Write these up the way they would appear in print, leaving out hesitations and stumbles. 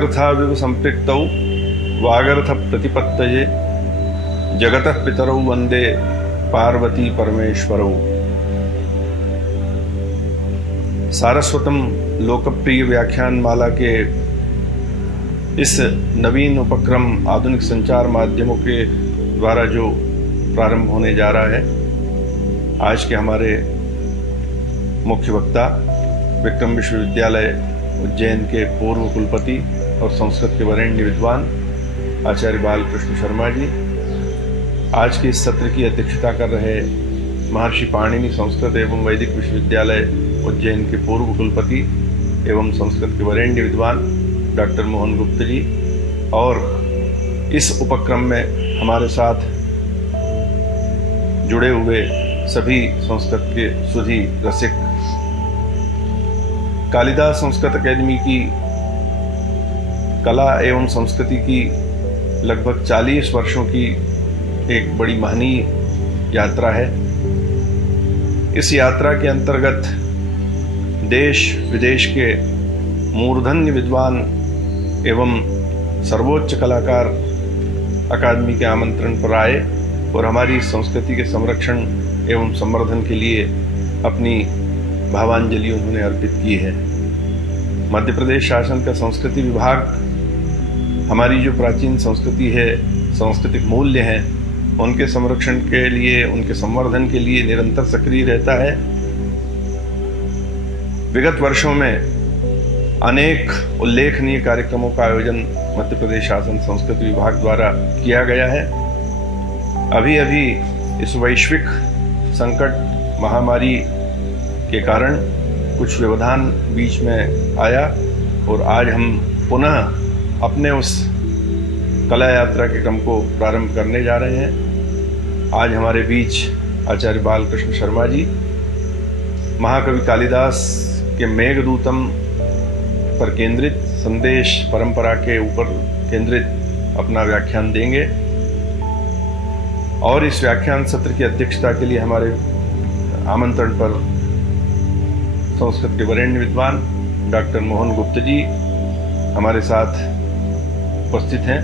वागर्थाविव संपृक्तौ वागर्थ प्रतिपत्तये जगतः पितरौ वंदे पार्वती परमेश्वरौ। सारस्वतम लोकप्रिय व्याख्यान माला के इस नवीन उपक्रम आधुनिक संचार माध्यमों के द्वारा जो प्रारंभ होने जा रहा है, आज के हमारे मुख्य वक्ता विक्रम विश्वविद्यालय उज्जैन के पूर्व कुलपति और संस्कृत के वरेण्य विद्वान आचार्य बालकृष्ण शर्मा जी, आज के इस सत्र की अध्यक्षता कर रहे महर्षि पाणिनि संस्कृत एवं वैदिक विश्वविद्यालय उज्जैन के पूर्व कुलपति एवं संस्कृत के वरेण्य विद्वान डॉक्टर मोहन गुप्त जी, और इस उपक्रम में हमारे साथ जुड़े हुए सभी संस्कृत के सुधी रसिक, कालिदास संस्कृत अकेदमी की कला एवं संस्कृति की लगभग 40 वर्षों की एक बड़ी महनीय यात्रा है। इस यात्रा के अंतर्गत देश विदेश के मूर्धन्य विद्वान एवं सर्वोच्च कलाकार अकादमी के आमंत्रण पर आए और हमारी संस्कृति के संरक्षण एवं संवर्धन के लिए अपनी भावांजलि उन्होंने अर्पित की है। मध्य प्रदेश शासन का संस्कृति विभाग हमारी जो प्राचीन संस्कृति है, सांस्कृतिक मूल्य हैं, उनके संरक्षण के लिए, उनके संवर्धन के लिए निरंतर सक्रिय रहता है। विगत वर्षों में अनेक उल्लेखनीय कार्यक्रमों का आयोजन मध्य प्रदेश शासन संस्कृति विभाग द्वारा किया गया है। अभी अभी इस वैश्विक संकट महामारी के कारण कुछ व्यवधान बीच में आया और आज हम पुनः अपने उस कला यात्रा के क्रम को प्रारंभ करने जा रहे हैं। आज हमारे बीच आचार्य बालकृष्ण शर्मा जी महाकवि कालिदास के मेघदूतम पर केंद्रित संदेश परंपरा के ऊपर केंद्रित अपना व्याख्यान देंगे, और इस व्याख्यान सत्र की अध्यक्षता के लिए हमारे आमंत्रण पर संस्कृत के वरेण्य विद्वान डॉक्टर मोहन गुप्त जी हमारे साथ उपस्थित हैं।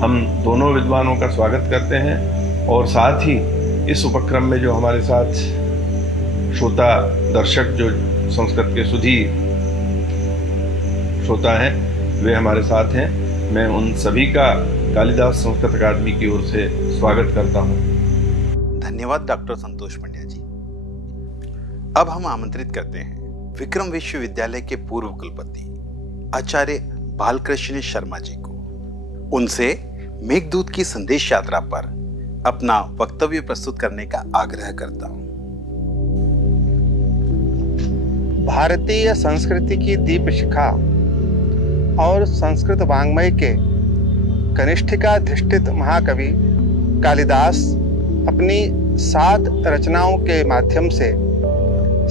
हम दोनों विद्वानों का स्वागत करते हैं और साथ ही इस उपक्रम में जो हमारे साथ श्रोता दर्शक जो संस्कृत के सुधी श्रोता हैं वे हमारे साथ हैं। मैं उन सभी का कालिदास संस्कृत अकादमी की ओर से स्वागत करता हूं। धन्यवाद डॉक्टर संतोष पंड्या जी। अब हम आमंत्रित करते हैं विक्रम विश्वविद्यालय के पूर्व कुलपति आचार्य बालकृष्ण शर्मा जी को। उनसे मेघदूत की संदेश यात्रा पर अपना वक्तव्य प्रस्तुत करने का आग्रह करता हूं। भारतीय संस्कृति की दीप शिखा और संस्कृत वाङ्मय के कनिष्ठिकाधिष्ठित महाकवि कालिदास अपनी 7 रचनाओं के माध्यम से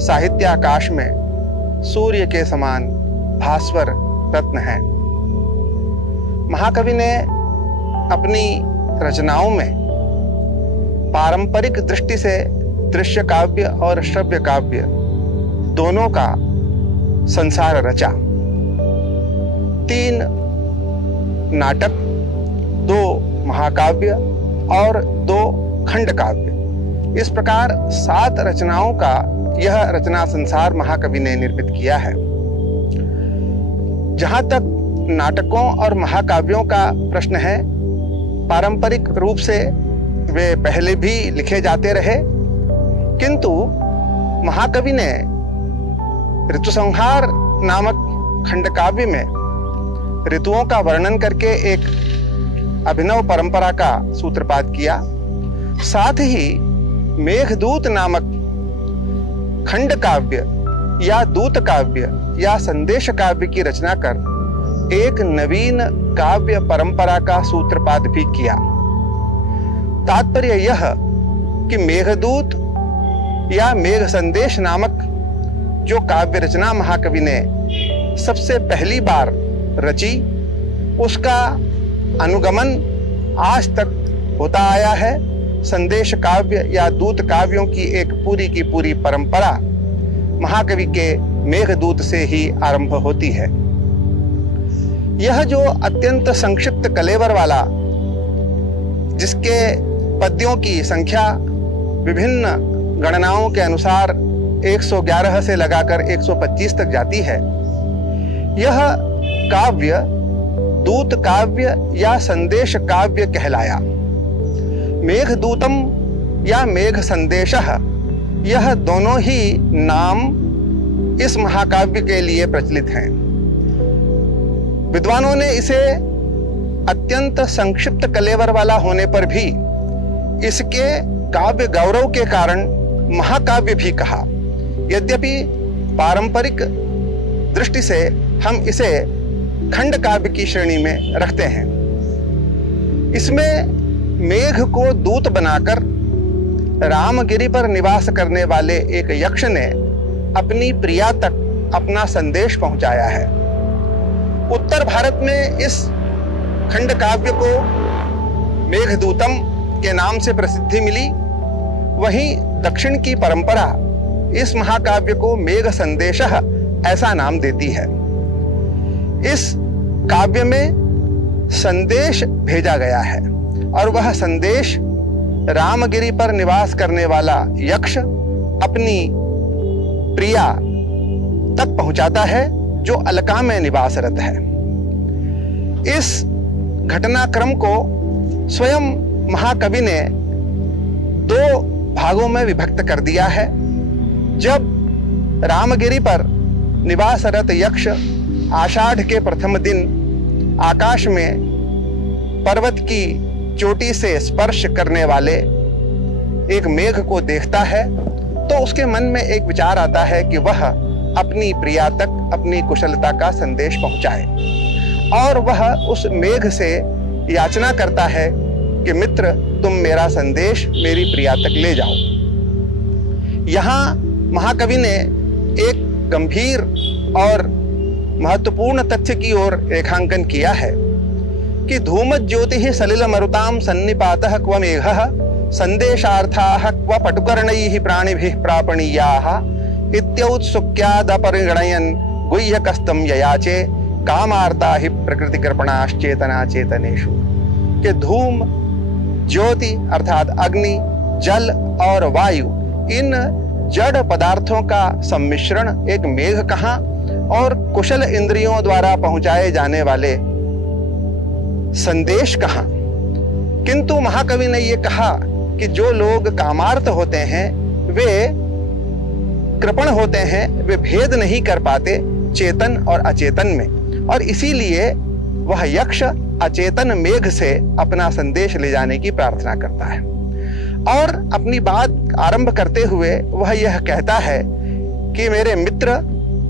साहित्य आकाश में सूर्य के समान भास्वर रत्न है। महाकवि ने अपनी रचनाओं में पारंपरिक दृष्टि से दृश्य काव्य और श्रव्य काव्य दोनों का संसार रचा। 3 नाटक, 2 महाकाव्य और 2 खंड काव्य, इस प्रकार 7 रचनाओं का यह रचना संसार महाकवि ने निर्मित किया है। जहां तक नाटकों और महाकाव्यों का प्रश्न है, पारंपरिक रूप से वे पहले भी लिखे जाते रहे, किंतु महाकवि ने ऋतुसंहार नामक खंडकाव्य में ऋतुओं का वर्णन करके एक अभिनव परंपरा का सूत्रपात किया। साथ ही मेघदूत नामक खंड काव्य या दूत काव्य या संदेश काव्य की रचना कर एक नवीन काव्य परंपरा का सूत्रपात भी किया। तात्पर्य यह कि मेघदूत या मेघ संदेश नामक जो काव्य रचना महाकवि ने सबसे पहली बार रची, उसका अनुगमन आज तक होता आया है। संदेश काव्य या दूत काव्यों की एक पूरी की पूरी परंपरा महाकवि के मेघदूत से ही आरंभ होती है। यह जो अत्यंत संक्षिप्त कलेवर वाला, जिसके पद्यों की संख्या विभिन्न गणनाओं के अनुसार 111 से लगाकर 125 तक जाती है, यह काव्य दूत काव्य या संदेश काव्य कहलाया। मेघदूतम या मेघ संदेशः, यह दोनों ही नाम इस महाकाव्य के लिए प्रचलित हैं। विद्वानों ने इसे अत्यंत संक्षिप्त कलेवर वाला होने पर भी इसके काव्य गौरव के कारण महाकाव्य भी कहा। यद्यपि पारंपरिक दृष्टि से हम इसे खंड काव्य की श्रेणी में रखते हैं। इसमें मेघ को दूत बनाकर रामगिरी पर निवास करने वाले एक यक्ष ने अपनी प्रिया तक अपना संदेश पहुंचाया है। उत्तर भारत में इस खंड काव्य को मेघदूतम के नाम से प्रसिद्धि मिली, वहीं दक्षिण की परंपरा इस महाकाव्य को मेघ संदेशः ऐसा नाम देती है। इस काव्य में संदेश भेजा गया है और वह संदेश रामगिरी पर निवास करने वाला यक्ष अपनी प्रिया तक पहुंचाता है, जो अलका में निवासरत है। इस घटनाक्रम को स्वयं महाकवि ने 2 भागों में विभक्त कर दिया है। जब रामगिरी पर निवासरत यक्ष आषाढ़ के प्रथम दिन आकाश में पर्वत की चोटी से स्पर्श करने वाले एक मेघ को देखता है, तो उसके मन में एक विचार आता है कि वह अपनी प्रिया तक अपनी कुशलता का संदेश पहुंचाए, और वह उस मेघ से याचना करता है कि मित्र, तुम मेरा संदेश मेरी प्रिया तक ले जाओ। यहाँ महाकवि ने एक गंभीर और महत्वपूर्ण तथ्य की ओर रेखांकन किया है कि धूमत ज्योति सलिल मरुताम सन्निपातः क्व मेघः संदेशार्थाः क्व पटुकर्णैः प्राणिभिः प्रापणीयाः इत्युत्सुक्यादपरिगणयन् गुह्यकस्तं ययाचे कामार्ता हि प्रकृतिकृपणाश्चेतना चेतनेषु। कि धूम, ज्योति अर्थात अग्नि, जल और वायु, इन जड़ पदार्थों का सम्मिश्रण एक मेघ कहाँ, और कुशल इंद्रियों द्वारा पहुंचाए जाने वाले संदेश कहाँ। किंतु महाकवि ने यह कहा कि जो लोग कामार्थ होते हैं वे कृपण होते हैं, वे भेद नहीं कर पाते चेतन और अचेतन में, और इसीलिए वह यक्ष अचेतन मेघ से अपना संदेश ले जाने की प्रार्थना करता है। और अपनी बात आरंभ करते हुए वह यह कहता है कि मेरे मित्र,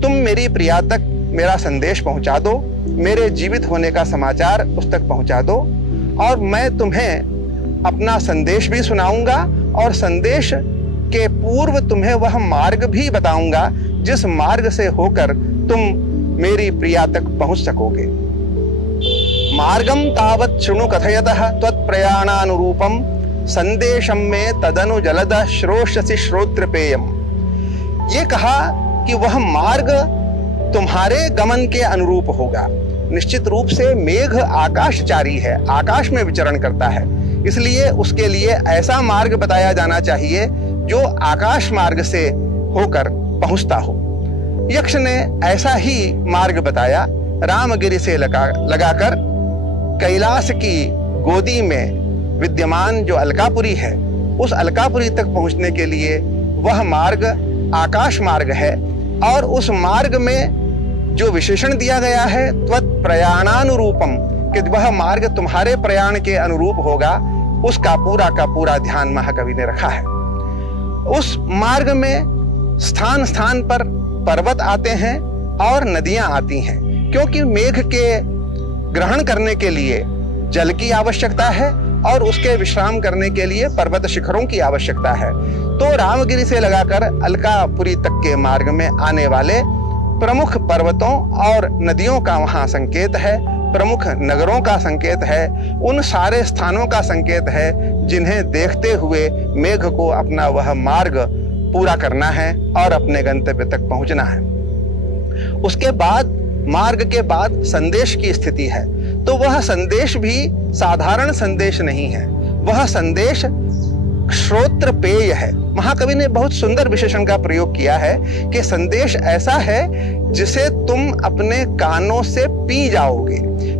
तुम मेरी प्रिया तक मेरा संदेश पहुंचा दो, मेरे जीवित होने का समाचार उस तक पहुंचा दो, और मैं तुम्हें अपना संदेश भी सुनाऊंगा और संदेश के पूर्व तुम्हें वह मार्ग भी बताऊंगा जिस मार्ग से होकर तुम मेरी प्रिया तक पहुंच सकोगे। मार्गम तावत् शृणु कथयतः त्वत्प्रयाणानुरूपम संदेशम में तदनु जलदः श्रोष्यसि श्रोत्रपेयम। ये कहा कि वह मार्ग तुम्हारे गमन के अनुरूप होगा। निश्चित रूप से मेघ आकाशचारी है, आकाश में विचरण करता है, इसलिए उसके लिए ऐसा मार्ग बताया जाना चाहिए जो आकाश मार्ग से होकर पहुंचता हो। यक्ष ने ऐसा ही मार्ग बताया। रामगिरी से लगाकर कैलाश की गोदी में विद्यमान जो अलकापुरी है, उस अलकापुरी तक पहुंचने के लिए वह मार्ग आकाश मार्ग है, और उस मार्ग में जो विशेषण दिया गया है त्वत् प्रयाणानुरूपम, कि वह मार्ग तुम्हारे प्रयाण के अनुरूप होगा, उसका पूरा का पूरा ध्यान महाकवि ने रखा है। उस मार्ग में स्थान स्थान पर पर्वत आते हैं और नदियां आती हैं, क्योंकि मेघ के ग्रहण करने के लिए जल की आवश्यकता है और उसके विश्राम करने के लिए पर्वत शिखरों की आवश्यकता है। तो रामगिरी से लगाकर अलकापुरी तक के मार्ग में आने वाले प्रमुख पर्वतों और नदियों का वहाँ संकेत है, प्रमुख नगरों का संकेत है, उन सारे स्थानों का संकेत है जिन्हें देखते हुए मेघ को अपना वह मार्ग पूरा करना है और अपने गंतव्य तक पहुंचना है। उसके बाद मार्ग के बाद संदेश की स्थिति है, तो वह संदेश भी साधारण संदेश नहीं है, वह संदेश श्रोत्र पेय है। महाकवि ने बहुत सुंदर विशेषण का प्रयोग किया है कि संदेश ऐसा है जिसे तुम अपने कानों से पी जाओगे।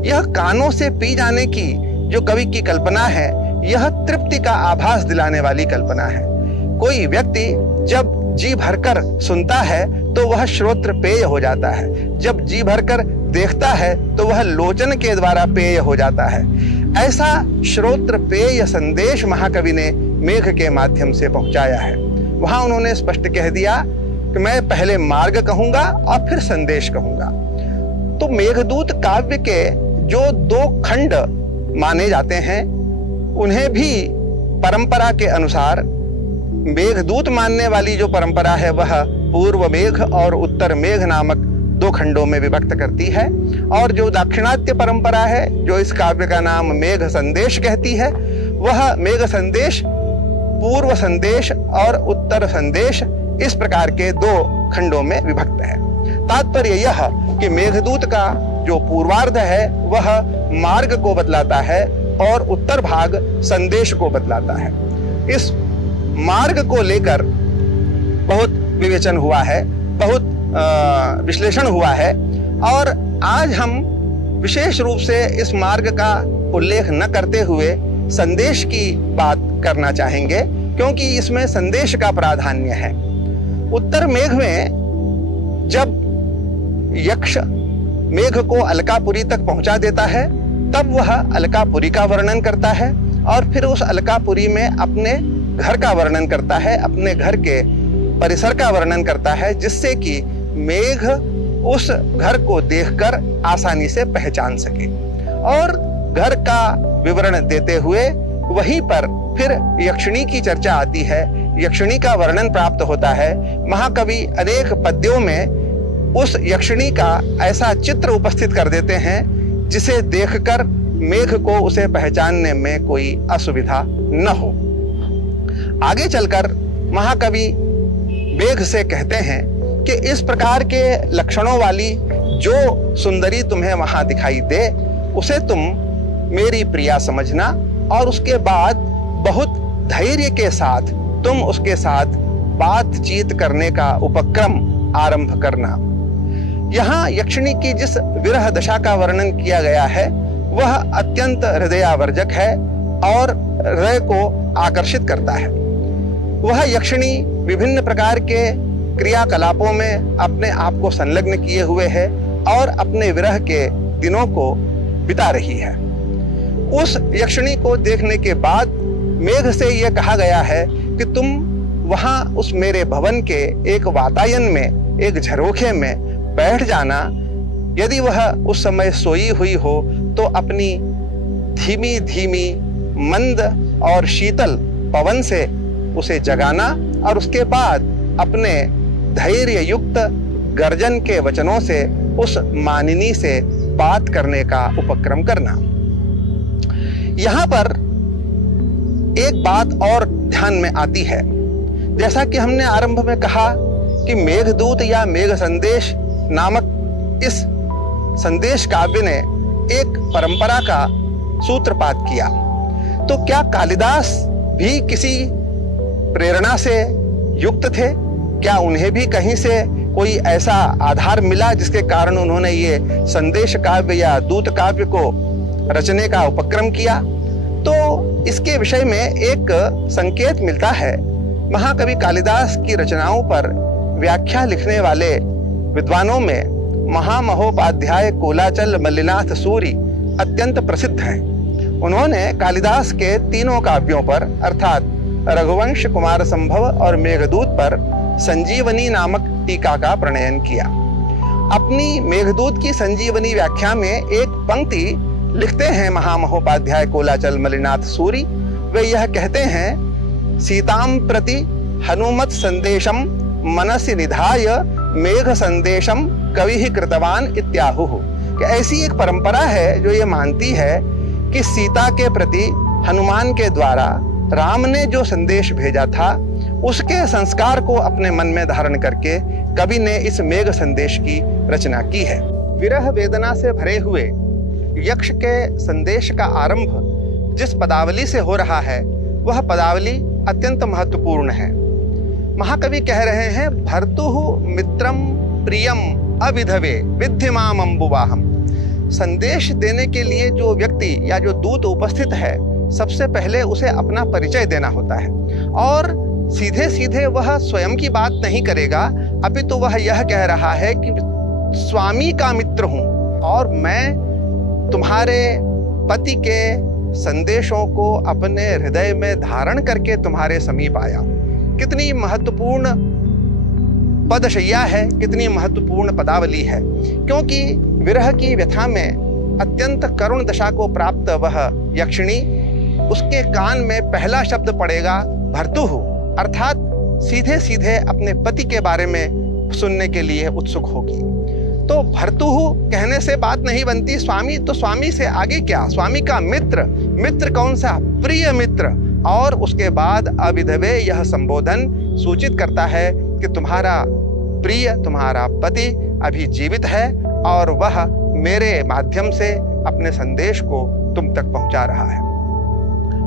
यह कानों से पी जाने की जो कवि की कल्पना है, यह तृप्ति का आभास दिलाने वाली कल्पना है। कोई व्यक्ति जब जी भरकर सुनता है तो वह श्रोत्र पेय हो जाता है, जब जी भरकर देखता है तो वह लोचन के द्वारा पेय हो जाता है। ऐसा श्रोत्र पेय संदेश महाकवि ने मेघ के माध्यम से पहुंचाया है। वहां उन्होंने स्पष्ट कह दिया कि मैं पहले मार्ग कहूंगा और फिर संदेश कहूंगा। तो मेघदूत काव्य के जो 2 खंड माने जाते हैं, उन्हें भी परंपरा के अनुसार मेघदूत मानने वाली जो परंपरा है वह पूर्व मेघ और उत्तर मेघ नामक 2 खंडों में विभक्त करती है, और जो दाक्षिणात्य परंपरा है जो इस काव्य का नाम मेघ संदेश कहती है, वह मेघ संदेश पूर्व संदेश और उत्तर संदेश इस प्रकार के 2 खंडों में विभक्त है। तात्पर्य यह कि मेघदूत का जो पूर्वार्ध है वह मार्ग को बतलाता है और उत्तर भाग संदेश को बतलाता है। इस मार्ग को लेकर बहुत विवेचन हुआ है, बहुत विश्लेषण हुआ है, और आज हम विशेष रूप से इस मार्ग का उल्लेख न करते हुए संदेश की बात करना चाहेंगे, क्योंकि इसमें संदेश का प्राधान्य है। उत्तर मेघ में जब यक्ष मेघ को अलकापुरी तक पहुंचा देता है, तब वह अलकापुरी का वर्णन करता है और फिर उस अलकापुरी में अपने घर का वर्णन करता है, अपने घर के परिसर का वर्णन करता है, जिससे कि मेघ उस घर को देखकर आसानी से पहचान सके। और घर का विवरण देते हुए वहीं पर फिर यक्षिणी की चर्चा आती है, यक्षिणी का वर्णन प्राप्त होता है। महाकवि अनेक पद्यों में उस यक्षिणी का ऐसा चित्र उपस्थित कर देते हैं जिसे देखकर मेघ को उसे पहचानने में कोई असुविधा न हो। आगे चलकर महाकवि मेघ से कहते हैं कि इस प्रकार के लक्षणों वाली जो सुंदरी तुम्हें वहां दिखाई दे, उसे तुम मेरी प्रिया समझना, और उसके बाद बहुत धैर्य के साथ तुम उसके साथ बातचीत करने का उपक्रम आरंभ करना। यहाँ यक्षिणी की जिस विरह दशा का वर्णन किया गया है वह अत्यंत हृदयावर्जक है और हृदय को आकर्षित करता है। वह यक्षिणी विभिन्न प्रकार के क्रियाकलापों में अपने आप को संलग्न किए हुए है और अपने विरह के दिनों को बिता रही है। उस यक्षिणी को देखने के बाद मेघ से यह कहा गया है कि तुम वहां उस मेरे भवन के एक वातायन में, एक झरोखे में बैठ जाना। यदि वह उस समय सोई हुई हो तो अपनी धीमी धीमी मंद और शीतल पवन से उसे जगाना और उसके बाद अपने धैर्य युक्त गर्जन के वचनों से उस मानिनी से बात करने का उपक्रम करना। यहां पर एक बात और ध्यान में आती है। जैसा कि हमने आरंभ में कहा कि मेघदूत या मेघ संदेश नामक इस संदेश काव्य ने एक परंपरा का सूत्रपात किया, तो क्या कालिदास भी किसी प्रेरणा से युक्त थे? क्या उन्हें भी कहीं से कोई ऐसा आधार मिला जिसके कारण उन्होंने ये संदेश काव्य या दूत काव्य को रचने का उपक्रम किया? तो इसके विषय में एक संकेत मिलता है। महाकवि कालिदास की रचनाओं पर व्याख्या लिखने वाले विद्वानों में महामहोपाध्याय कोलाचल मल्लिनाथ सूरि अत्यंत प्रसिद्ध हैं। उन्होंने कालिदास के तीनों काव्यों पर अर्थात रघुवंश, कुमार संभव और मेघदूत पर संजीवनी नामक टीका का प्रणयन किया। अपनी मेघदूत की संजीवनी व्याख्या में एक पंक्ति लिखते हैं महामहोपाध्याय कोलाचल मल्लिनाथ सूरि। वे यह कहते हैं, सीताम प्रति हनुमत संदेशम मनसि निधाय मेघ संदेशम कवि ही कृतवान इत्याहुः। कि ऐसी एक परंपरा है जो ये मानती है कि सीता के प्रति हनुमान के द्वारा राम ने जो संदेश भेजा था उसके संस्कार को अपने मन में धारण करके कवि ने इस मेघ संदेश की रचना की है। विरह वेदना से भरे हुए यक्ष के संदेश का आरंभ जिस पदावली से हो रहा है वह पदावली अत्यंत महत्वपूर्ण है। महाकवि कह रहे हैं, भर्तुः मित्रम प्रियम अविधवे विद्यमाम अम्बुवाहम। संदेश देने के लिए जो व्यक्ति या जो दूत उपस्थित है, सबसे पहले उसे अपना परिचय देना होता है और सीधे सीधे वह स्वयं की बात नहीं करेगा, अपितु वह यह कह रहा है कि स्वामी का मित्र हूं और मैं तुम्हारे पति के संदेशों को अपने हृदय में धारण करके तुम्हारे समीप आया हूं। कितनी महत्वपूर्ण पदशैया है, कितनी महत्वपूर्ण पदावली है, क्योंकि विरह की व्यथा में अत्यंत करुण दशा को प्राप्त वह यक्षिणी, उसके कान में पहला शब्द पड़ेगा भर्तुः, अर्थात सीधे सीधे अपने पति के बारे में सुनने के लिए उत्सुक होगी। तो भर्तुः कहने से बात नहीं बनती, स्वामी, तो स्वामी से आगे क्या, स्वामी का मित्र, मित्र कौन सा, प्रिय मित्र। और उसके बाद अविधवे यह संबोधन सूचित करता है कि तुम्हारा प्रिय, तुम्हारा पति अभी जीवित है और वह मेरे माध्यम से अपने संदेश को तुम तक पहुंचा रहा है।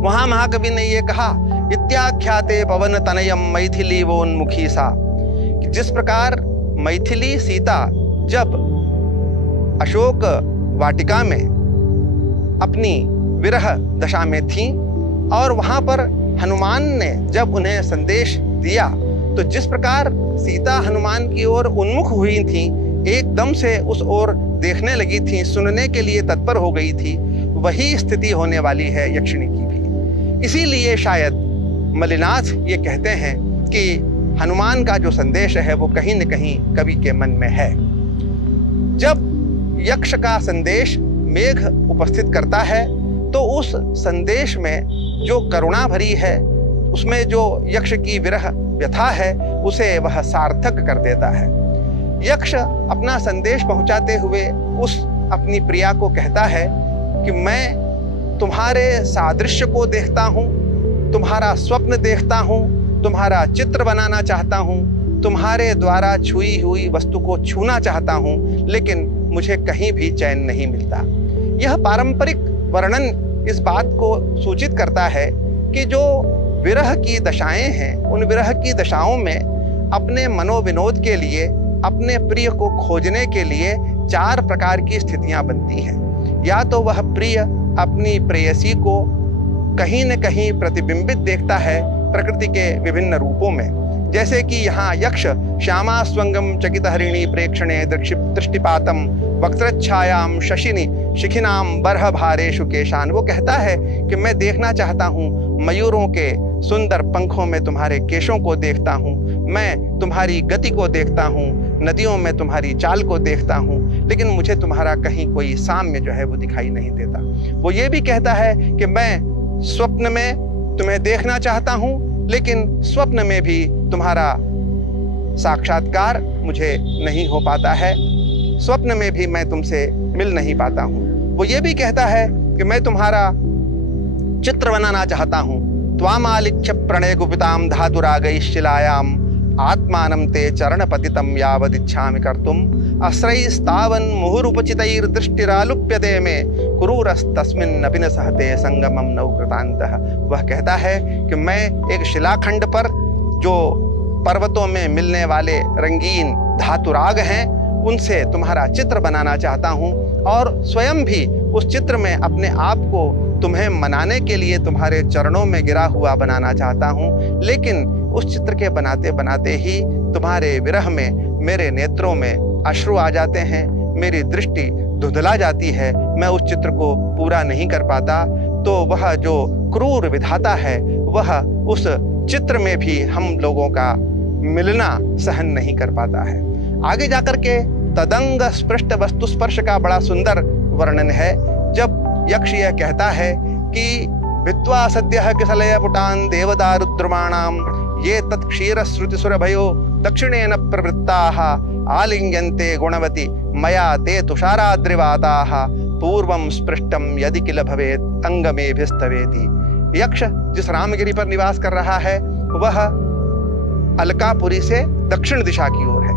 वहां महाकवि ने यह कहा, इत्याख्याते पवन तनयम मैथिली वोन्मुखी सा, कि जिस प्रकार मैथिली सीता जब अशोक वाटिका में अपनी विरह दशा में थी और वहां पर हनुमान ने जब उन्हें संदेश दिया, तो जिस प्रकार सीता हनुमान की ओर उन्मुख हुई थी, एकदम से उस ओर देखने लगी थी, सुनने के लिए तत्पर हो गई थी, वही स्थिति होने वाली है यक्षिणी की भी। इसीलिए शायद मलिनाथ ये कहते हैं कि हनुमान का जो संदेश है वो कहीं न कहीं कवि के मन में है। जब यक्ष का संदेश मेघ उपस्थित करता है तो उस संदेश में जो करुणा भरी है, उसमें जो यक्ष की विरह व्यथा है, उसे वह सार्थक कर देता है। यक्ष अपना संदेश पहुंचाते हुए उस अपनी प्रिया को कहता है कि मैं तुम्हारे सादृश्य को देखता हूँ, तुम्हारा स्वप्न देखता हूँ, तुम्हारा चित्र बनाना चाहता हूँ, तुम्हारे द्वारा छुई हुई वस्तु को छूना चाहता हूँ, लेकिन मुझे कहीं भी चैन नहीं मिलता। यह पारंपरिक वर्णन इस बात को सूचित करता है कि जो विरह की दशाएं हैं, उन विरह की दशाओं में अपने मनोविनोद के लिए, अपने प्रिय को खोजने के लिए 4 प्रकार की स्थितियां बनती हैं। या तो वह प्रिय अपनी प्रेयसी को कहीं न कहीं प्रतिबिंबित देखता है प्रकृति के विभिन्न रूपों में, जैसे कि यहाँ यक्ष श्यामा स्वंगम चकित हरिणी प्रेक्षणे दृष्टिपातम वक्त्रच्छायाम शशिनी शिखिनाम बरह भारेषु केशान। वो कहता है कि मैं देखना चाहता हूँ, मयूरों के सुंदर पंखों में तुम्हारे केशों को देखता हूँ, मैं तुम्हारी गति को देखता हूँ, नदियों में तुम्हारी चाल को देखता हूँ, लेकिन मुझे तुम्हारा कहीं कोई साम्य जो है वो दिखाई नहीं देता। वो ये भी कहता है कि मैं स्वप्न में तुम्हें देखना चाहता हूँ, लेकिन स्वप्न में भी तुम्हारा साक्षात्कार मुझे नहीं हो पाता है, स्वप्न में भी मैं तुमसे मिल नहीं पाता हूँ। वो ये भी कहता है कि मैं तुम्हारा चित्र बनाना चाहता हूँ, त्वामालिख्य प्रणय गुपिताम धातुरागैः शिलायाम आत्मानं ते चरणपतितं यावदिच्छामि कर्तुम् आश्रयस्तावन् मुहुरुपचितैर्दृष्टिरालुप्यते मे क्रूरस्तस्मिन्नपि न सहते संगमं नौ कृतान्तः। वह कहता है कि मैं एक शिलाखंड पर जो पर्वतों में मिलने वाले रंगीन धातुराग हैं, उनसे तुम्हारा चित्र बनाना चाहता हूँ और स्वयं भी उस चित्र में अपने आप को तुम्हें मनाने के लिए तुम्हारे चरणों में गिरा हुआ बनाना चाहता हूँ। लेकिन उस चित्र के बनाते बनाते ही तुम्हारे विरह में मेरे नेत्रों में अश्रु आ जाते हैं, मेरी दृष्टि धुंधला जाती है, मैं उस चित्र को पूरा नहीं कर पाता। तो वह जो क्रूर विधाता है, वह उस चित्र में भी हम लोगों का मिलना सहन नहीं कर पाता है। आगे जाकर के तदंग स्पृष्ट वस्तु स्पर्श का बड़ा सुंदर वर्णन है, जब यक्ष यह कहता है कि भित्वा सद्यः किसलय पुटान देवदारुद्रमाणाम ये तत्क्षीर श्रुति सुरभयो दक्षिणेन प्रवृत्ताः आलिंग्यन्ते गुणवती मया ते तुषाराद्रिवाताः पूर्वं स्पृष्टम यदि किल भवेत् अंगमेभिस्तवेति। यक्ष जिस रामगिरी पर निवास कर रहा है वह अलकापुरी से दक्षिण दिशा की ओर है।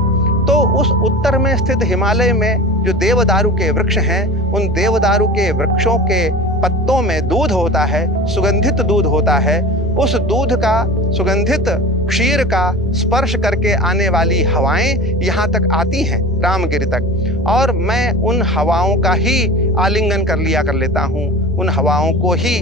तो उस उत्तर में स्थित हिमालय में जो देवदारू के वृक्ष हैं, उन देवदारू के वृक्षों के पत्तों में दूध होता है, सुगंधित दूध होता है। उस दूध का, सुगंधित क्षीर का स्पर्श करके आने वाली हवाएं यहाँ तक आती हैं, रामगिरी तक, और मैं उन हवाओं का ही आलिंगन कर लिया कर लेता हूँ, उन हवाओं को ही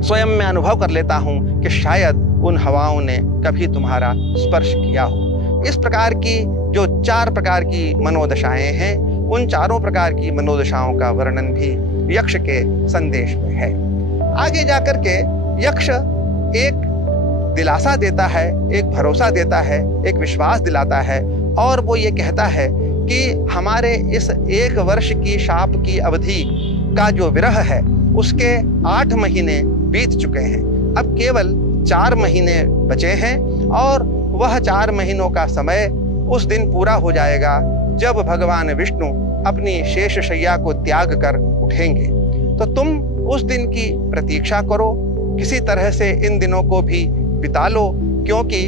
स्वयं में अनुभव कर लेता हूँ कि शायद उन हवाओं ने कभी तुम्हारा स्पर्श किया हो। इस प्रकार की जो 4 प्रकार की मनोदशाएं हैं, उन चारों प्रकार की मनोदशाओं का वर्णन भी यक्ष के संदेश में है। आगे जाकर के यक्ष एक दिलासा देता है, एक भरोसा देता है, एक विश्वास दिलाता है, और वो ये कहता है कि हमारे इस 1 वर्ष की शाप की अवधि का जो विरह है, उसके 8 महीने बीत चुके हैं। अब केवल 4 महीने बचे हैं, और वह 4 महीनों का समय उस दिन पूरा हो जाएगा जब भगवान विष्णु अपनी शेष शैया को त्याग कर उठेंगे। तो तुम उस दिन की प्रतीक्षा करो, किसी तरह से इन दिनों को भी बिता लो, क्योंकि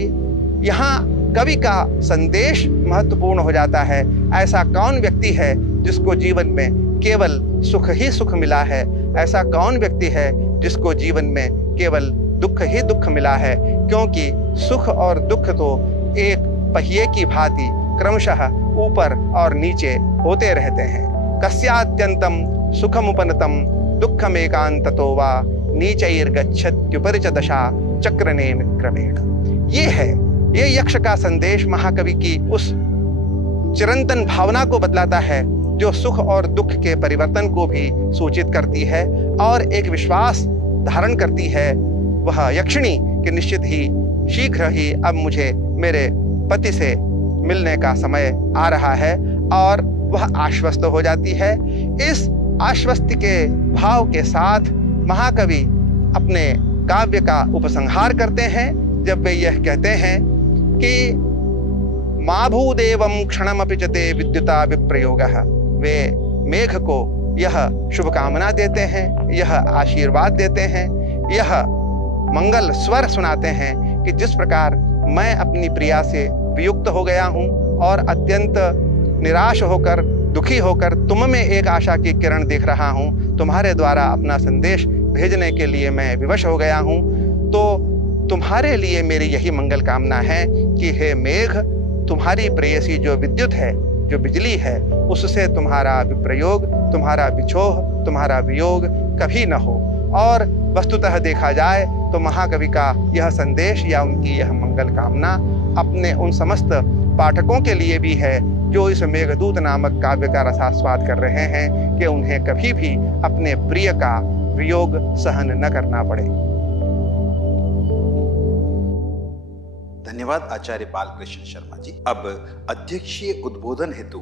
यहाँ कवि का संदेश महत्वपूर्ण हो जाता है। ऐसा कौन व्यक्ति है जिसको जीवन में केवल सुख ही सुख मिला है? ऐसा कौन व्यक्ति है जिसको जीवन में केवल दुख ही दुख मिला है? क्योंकि सुख और दुख तो एक पहिए की भांति क्रमशः ऊपर और नीचे होते रहते हैं। कस्यात्यंतम सुखमुपनतम दुःखमेकान्ततो वा नीचैर्गच्छत्युपरि च दशा चक्रनेम क्रमेण। ये यक्ष का संदेश महाकवि की उस चिरंतन भावना को बतलाता है जो सुख और दुख के परिवर्तन को भी सूचित करती है, और एक विश्वास धारण करती है वह यक्षिणी कि निश्चित ही शीघ्र ही अब मुझे मेरे पति से मिलने का समय आ रहा है, और वह आश्वस्त हो जाती है। इस आश्वस्ति के भाव के साथ महाकवि अपने काव्य का उपसंहार करते हैं, जब वे यह कहते हैं कि माभूदेवं क्षणमपि च ते विद्युता विप्रयोगः। वे मेघ को यह शुभकामना देते हैं, यह आशीर्वाद देते हैं, यह मंगल स्वर सुनाते हैं कि जिस प्रकार मैं अपनी प्रिया से वियुक्त हो गया हूँ और अत्यंत निराश होकर, दुखी होकर तुम में एक आशा की किरण देख रहा हूँ, तुम्हारे द्वारा अपना संदेश भेजने के लिए मैं विवश हो गया हूँ, तो तुम्हारे लिए मेरी यही मंगल कामना है कि हे मेघ, तुम्हारी प्रेयसी जो विद्युत है, जो बिजली है, उससे तुम्हारा विप्रयोग, तुम्हारा बिछोह, तुम्हारा वियोग कभी न हो। और वस्तुतः देखा जाए तो महाकवि का यह संदेश या उनकी यह मंगल कामना अपने उन समस्त पाठकों के लिए भी है जो इस मेघदूत नामक काव्य का रसास्वाद कर रहे हैं कि उन्हें कभी भी अपने प्रिय का वियोग सहन न करना पड़े। धन्यवाद आचार्य बालकृष्ण शर्मा जी। अब अध्यक्षीय उद्बोधन हेतु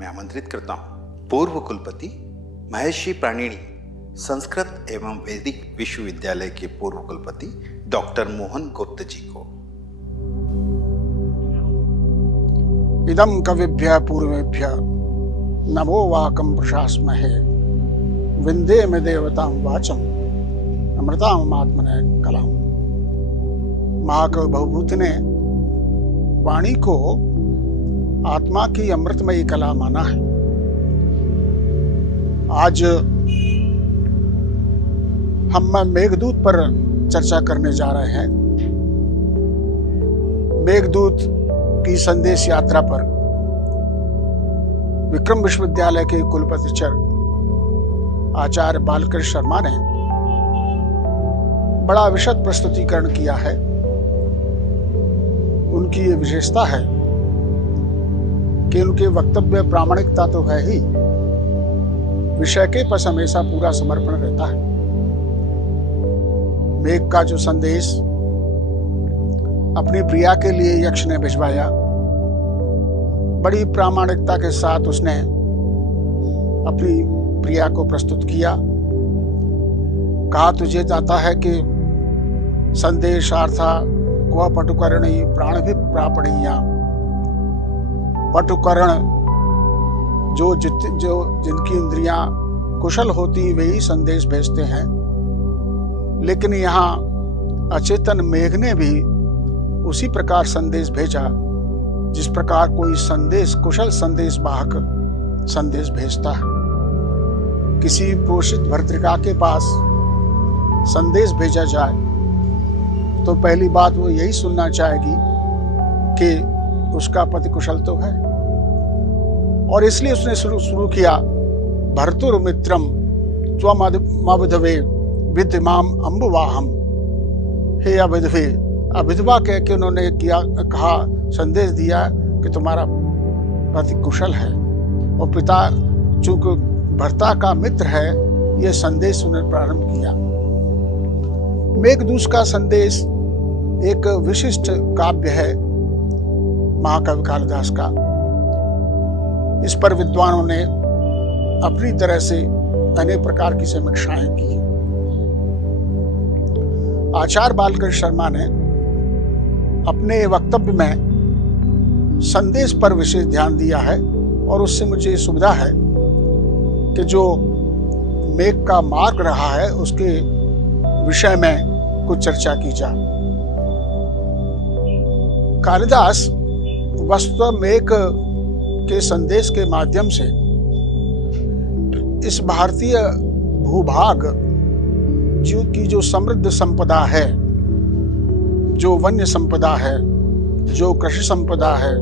मैं आमंत्रित करता हूं पूर्व कुलपति महर्षि प्राणिणी संस्कृत एवं वैदिक विश्वविद्यालय के पूर्व कुलपति डॉक्टर मोहन गुप्त जी को। इदं कविभ्यः पूर्वेभ्यः नमो वाकं प्रशास्महे विंदे में देवतां वाचम अमृताम आत्मने कलाम। महाकवि भवभूत ने वाणी को आत्मा की अमृतमयी कला माना है। आज हम मेघदूत पर चर्चा करने जा रहे हैं। मेघदूत की संदेश यात्रा पर विक्रम विश्वविद्यालय के कुलपति आचार्य बालकृष्ण शर्मा ने बड़ा विशद प्रस्तुतिकरण किया है। उनकी ये विशेषता है कि उनके वक्तव्य प्रामाणिकता तो है ही, विषय के पास हमेशा पूरा समर्पण रहता है। मेघ का जो संदेश अपनी प्रिया के लिए यक्ष ने भिजवाया, बड़ी प्रामाणिकता के साथ उसने अपनी प्रिया को प्रस्तुत किया। कहा तुझे जाता है कि संदेशार्था क्व पटुकर्णी प्राण भी प्रापणीया। पटुकर्ण जो जिनकी इंद्रियां कुशल होती वे ही संदेश भेजते हैं, लेकिन यहाँ अचेतन मेघ ने भी उसी प्रकार संदेश भेजा जिस प्रकार कोई संदेश कुशल संदेश वाहक संदेश भेजता है। किसी पोषित भर्तृका के पास संदेश भेजा जाए तो पहली बात वो यही सुनना चाहेगी कि उसका पति कुशल तो है, और इसलिए उसने शुरू किया भर्तुर मित्रम त्वमविधवे विद्यमाम अम्बुवाहम। हे अविधवे, अविधवा कह के उन्होंने कहा, संदेश दिया कि तुम्हारा पति कुशल है, और पिता चूंकि भर्ता का मित्र है, यह संदेश उन्हें प्रारंभ किया। मेघदूत का संदेश एक विशिष्ट काव्य है महाकवि कालिदास का। इस पर विद्वानों ने अपनी तरह से अनेक प्रकार की समीक्षाएं की। आचार्य बालकृष्ण शर्मा ने अपने वक्तव्य में संदेश पर विशेष ध्यान दिया है, और उससे मुझे ये सुविधा है कि जो मेघ का मार्ग रहा है उसके विषय में कुछ चर्चा की जाए। कालिदास वस्तुतः मेघ के संदेश के माध्यम से इस भारतीय भूभाग की जो समृद्ध संपदा है, जो वन्य संपदा है, जो कृषि संपदा है,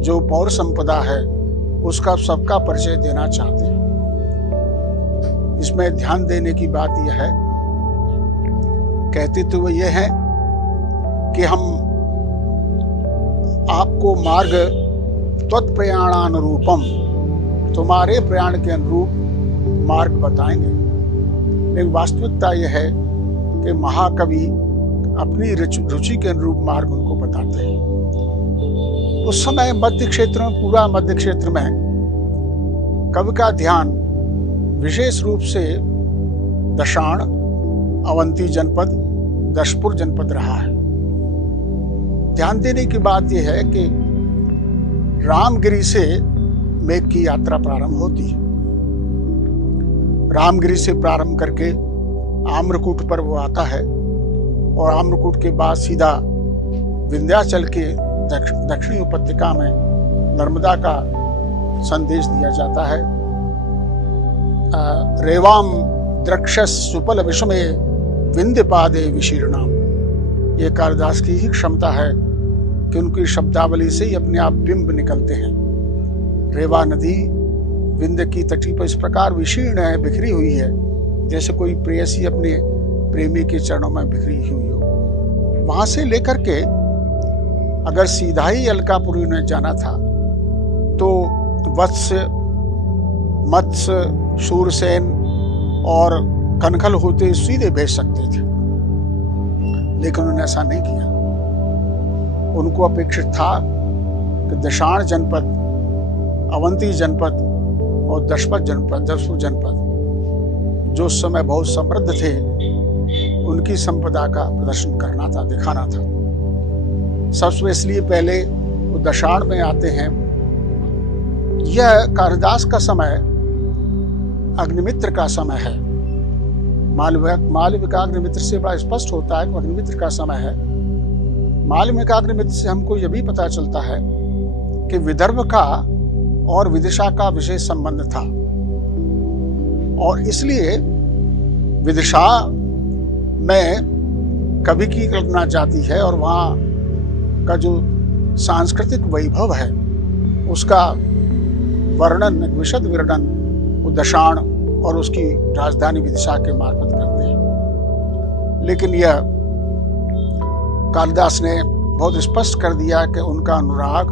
जो पौर संपदा है, उसका सबका परिचय देना चाहते हैं। इसमें ध्यान देने की बात यह है, कहते तो वो ये है कि हम आपको मार्ग त्वत्प्रयाणानुरूपम, तुम्हारे प्रयाण के अनुरूप मार्ग बताएंगे। लेकिन वास्तविकता यह है कि महाकवि अपनी रुचि के अनुरूप मार्ग उनको बताते हैं। उस समय मध्य क्षेत्र में, पूरा मध्य क्षेत्र में कवि का ध्यान विशेष रूप से दशाण, अवंती जनपद, दशपुर जनपद रहा है। ध्यान देने की बात यह है कि रामगिरी से मेघ की यात्रा प्रारंभ होती है। रामगिरी से प्रारंभ करके आम्रकूट पर वो आता है, और आम्रकूट के बाद सीधा विंध्याचल के दक्षिणी उपत्यका में नर्मदा का संदेश दिया जाता है। रेवाम द्रक्षस सुपल विषमे विंध्य पादे विशीर्णाम। ये कालिदास की ही क्षमता है कि उनकी शब्दावली से ही अपने आप बिंब निकलते हैं। रेवा नदी विंध्य की तटी पर इस प्रकार विशीर्ण है, बिखरी हुई है, जैसे कोई प्रेयसी अपने प्रेमी के चरणों में बिखरी हुई हो। वहां से लेकर के अगर सीधा ही अलकापुरी ने जाना था तो वत्स, मत्स्य, शूरसेन और कनखल होते सीधे भेज सकते थे, लेकिन उन्होंने ऐसा नहीं किया। उनको अपेक्षित था कि दशाण जनपद, अवंती जनपद और दशपुर जनपद जो उस समय बहुत समृद्ध थे, उनकी संपदा का प्रदर्शन करना था, दिखाना था। सबसे इसलिए पहले वो दशाण में आते हैं। यह कालिदास का समय अग्निमित्र का समय है। मालविकाग्निमित्र से बड़ा स्पष्ट होता है कि अग्निमित्र का समय है। मालविकाग्निमित्र से हमको यह भी पता चलता है कि विदर्भ का और विदिशा का विशेष संबंध था, और इसलिए विदिशा में कवि की कल्पना जाती है, और वहाँ का जो सांस्कृतिक वैभव है उसका वर्णन, विशद वर्णन दशाण और उसकी राजधानी विदिशा के मार्फत करते हैं। लेकिन यह कालिदास ने बहुत स्पष्ट कर दिया कि उनका अनुराग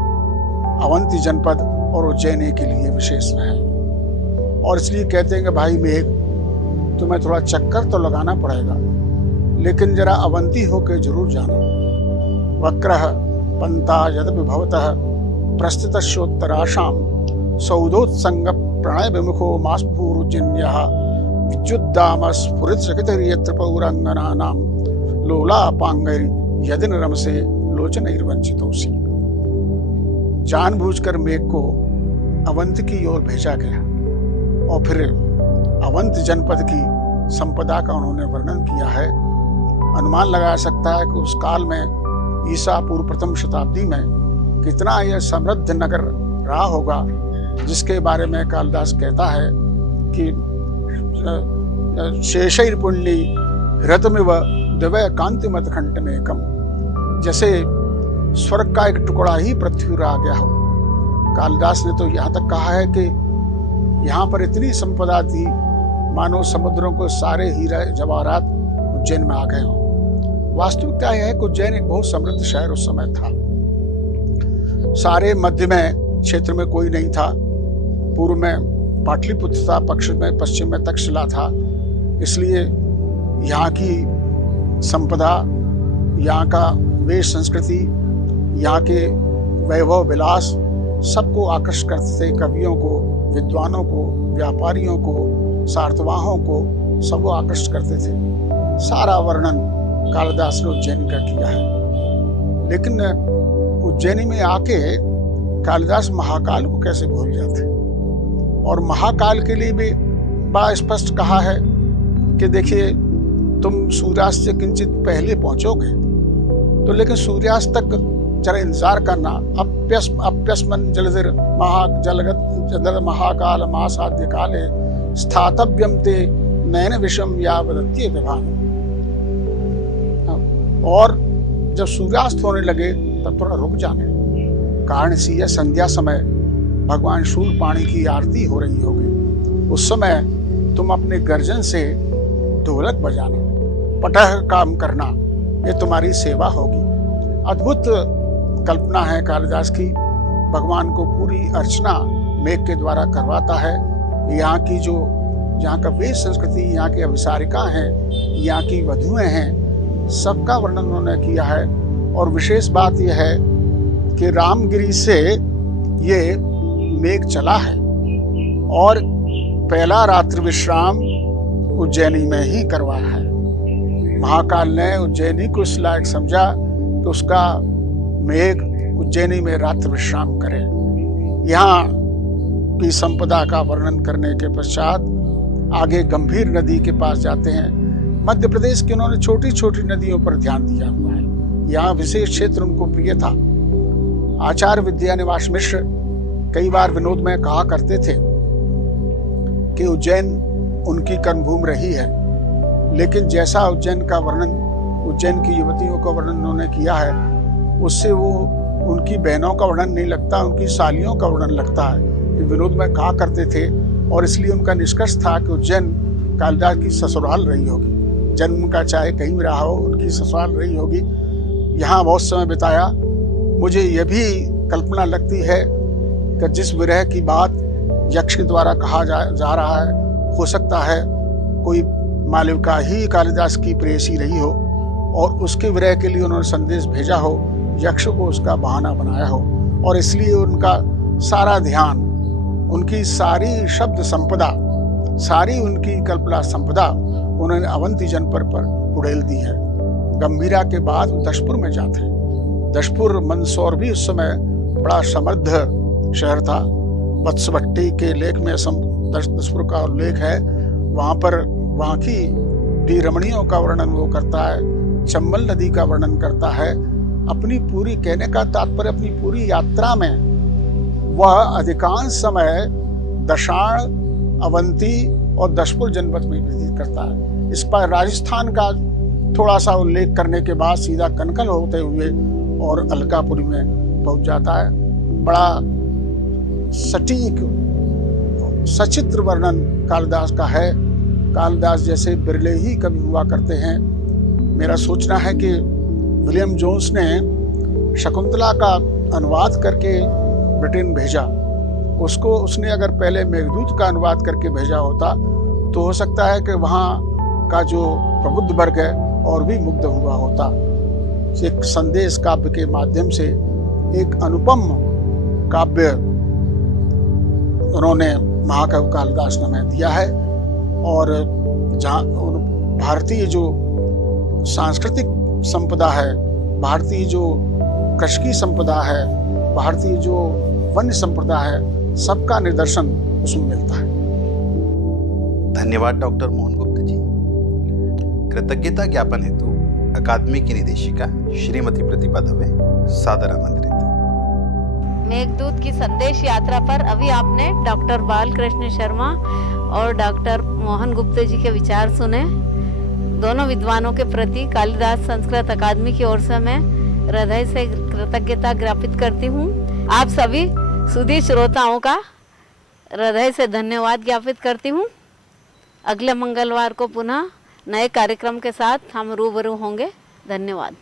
अवंती जनपद और उज्जैन के लिए विशेष है, और इसलिए कहते हैं कि भाई मेघ, तुम्हें थोड़ा चक्कर तो लगाना पड़ेगा, लेकिन जरा अवंती होकर जरूर जाना। वक्रः पंथा यद्यपि भवतः प्रस्थितस्योत्तराशां सौदोत्संग प्रणय विमुखो मास्फूरुजिन्यः विद्युद्दाम स्फुरितशकितर्यत्र पौरंगनानां लोलापांगैर् यदिन रमसे लोचनैर्वंचितोऽसि। जानबूझकर मेघ को अवंत की ओर भेजा गया, और फिर अवंत जनपद की संपदा का उन्होंने वर्णन किया है। अनुमान लगाया सकता है कि उस काल में ईसा पूर्व प्रथम शताब्दी में कितना यह समृद्ध नगर रहा होगा, जिसके बारे में कालिदास कहता है कि शेषैर पुण्डी रतमिव दिव्य कांतिमत खंड में कम, जैसे स्वर्ग का एक टुकड़ा ही पृथ्वी पर आ गया हो। कालिदास ने तो यहाँ तक कहा है कि यहाँ पर इतनी संपदा थी मानो समुद्रों को सारे हीरे जवाहरात उज्जैन में आ गए हों। वास्तविकता यह है कि उज्जैन एक बहुत समृद्ध शहर उस समय था। सारे मध्य में क्षेत्र में कोई नहीं था। पूर्व में पाटलिपुत्र था, पश्चिम में तक्षशिला था। इसलिए यहाँ की संपदा, यहाँ का वेश संस्कृति, यहाँ के वैभव विलास सबको आकर्षित करते थे। कवियों को, विद्वानों को, व्यापारियों को, सार्थवाहों को सबको आकर्षित करते थे। सारा वर्णन कालिदास ने उज्जैन का किया है। लेकिन उज्जैनी में आके कालिदास महाकाल को कैसे भूल जाते, और महाकाल के लिए भी बड़ा स्पष्ट कहा है कि देखिए, तुम सूर्यास्त से किंचित पहले पहुंचोगे तो, लेकिन सूर्यास्त तक जरा इंतजार करना। अप्यस्मन जलधिर जलद महाकाल महासाध्य काले स्थातव्यम ते नयन विषम या वदत्य विभान। और जब सूर्यास्त होने लगे तब थोड़ा रुक जाने। कारण सी है, संध्या समय भगवान शूलपाणी की आरती हो रही होगी। उस समय तुम अपने गर्जन से ढोलक बजाना, पटह काम करना, ये तुम्हारी सेवा होगी। अद्भुत कल्पना है कालिदास की। भगवान को पूरी अर्चना मेघ के द्वारा करवाता है। यहाँ का वेश संस्कृति, यहाँ की अभिसारिका हैं, यहाँ की वधुएं हैं, सबका वर्णन उन्होंने किया है। और विशेष बात यह है कि रामगिरी से ये मेघ चला है और पहला रात्रि विश्राम उज्जैनी में ही करवाया है। महाकाल ने उज्जैनी को इस लायक समझा कि उसका मेघ उज्जैनी में रात्रि विश्राम करे। यहाँ की संपदा का वर्णन करने के पश्चात आगे गंभीर नदी के पास जाते हैं। मध्य प्रदेश की उन्होंने छोटी छोटी नदियों पर ध्यान दिया हुआ है। यहाँ विशेष क्षेत्र उनको प्रिय था। आचार्य विद्यानिवास मिश्र कई बार विनोद में कहा करते थे कि उज्जैन उनकी कर्मभूमि रही है, लेकिन जैसा उज्जैन का वर्णन, उज्जैन की युवतियों का वर्णन उन्होंने किया है, उससे वो उनकी बहनों का वर्णन नहीं लगता, उनकी सालियों का वर्णन लगता है। ये विनोद में कहा करते थे। और इसलिए उनका निष्कर्ष था कि उज्जैन कालिदास की ससुराल रही होगी। जन्म का चाहे कहीं भी रहा हो, उनकी ससुराल रही होगी। यहाँ बहुत समय बिताया। मुझे यह भी कल्पना लगती है कि जिस विरह की बात यक्ष के द्वारा कहा जा रहा है, हो सकता है कोई मालविका ही कालिदास की प्रेयसी रही हो और उसके विरह के लिए उन्होंने संदेश भेजा हो, यक्ष को उसका बहाना बनाया हो, और इसलिए उनका सारा ध्यान, उनकी सारी शब्द संपदा, सारी उनकी कल्पना संपदा उन्होंने अवंती जनपद पर उड़ेल दी है। गंभीरा के बाद दशपुर में जाते हैं। दशपुर मंदसौर भी उस समय बड़ा समृद्ध शहर था। वत्सभट्टी के लेख में दशपुर का उल्लेख है। वहाँ पर वहाँ की वीरमणियों का वर्णन वो करता है, चंबल नदी का वर्णन करता है। अपनी पूरी, कहने का तात्पर्य, अपनी पूरी यात्रा में वह अधिकांश समय दशाण, अवंती और दशपुर जनपद में व्यतीत करता है। इस पर राजस्थान का थोड़ा सा उल्लेख करने के बाद सीधा कनकल होते हुए और अलकापुरी में पहुंच जाता है। बड़ा सटीक, सचित्र वर्णन कालिदास का है। कालिदास जैसे बिरले ही कवि हुआ करते हैं। मेरा सोचना है कि विलियम जोन्स ने शकुंतला का अनुवाद करके ब्रिटेन भेजा। उसने अगर पहले मेघदूत का अनुवाद करके भेजा होता तो हो सकता है कि वहाँ का जो प्रबुद्ध वर्ग है और भी मुग्ध हुआ होता। एक संदेश काव्य के माध्यम से एक अनुपम काव्य उन्होंने महाकवि कालिदास ने हमें दिया है। और जहाँ भारतीय जो सांस्कृतिक संपदा है, भारतीय जो कृषि संपदा है, भारतीय जो वन्य संपदा है, सबका निदर्शन उसमें मिलता है। धन्यवाद डॉक्टर मोहन गुप्ता जी। कृतज्ञता ज्ञापन हेतु अकादमी की निदेशिका श्रीमती प्रतिभा दवे सादर आमंत्रित। मेघदूत की संदेश यात्रा पर अभी आपने डॉक्टर बालकृष्ण शर्मा और डॉक्टर मोहन गुप्ते जी के विचार सुने। दोनों विद्वानों के प्रति कालिदास संस्कृत अकादमी की ओर से मैं हृदय से कृतज्ञता ज्ञापित करती हूँ। आप सभी सुधी श्रोताओं का हृदय से धन्यवाद ज्ञापित करती हूँ। अगले मंगलवार को पुनः नए कार्यक्रम के साथ हम रूबरू होंगे। धन्यवाद।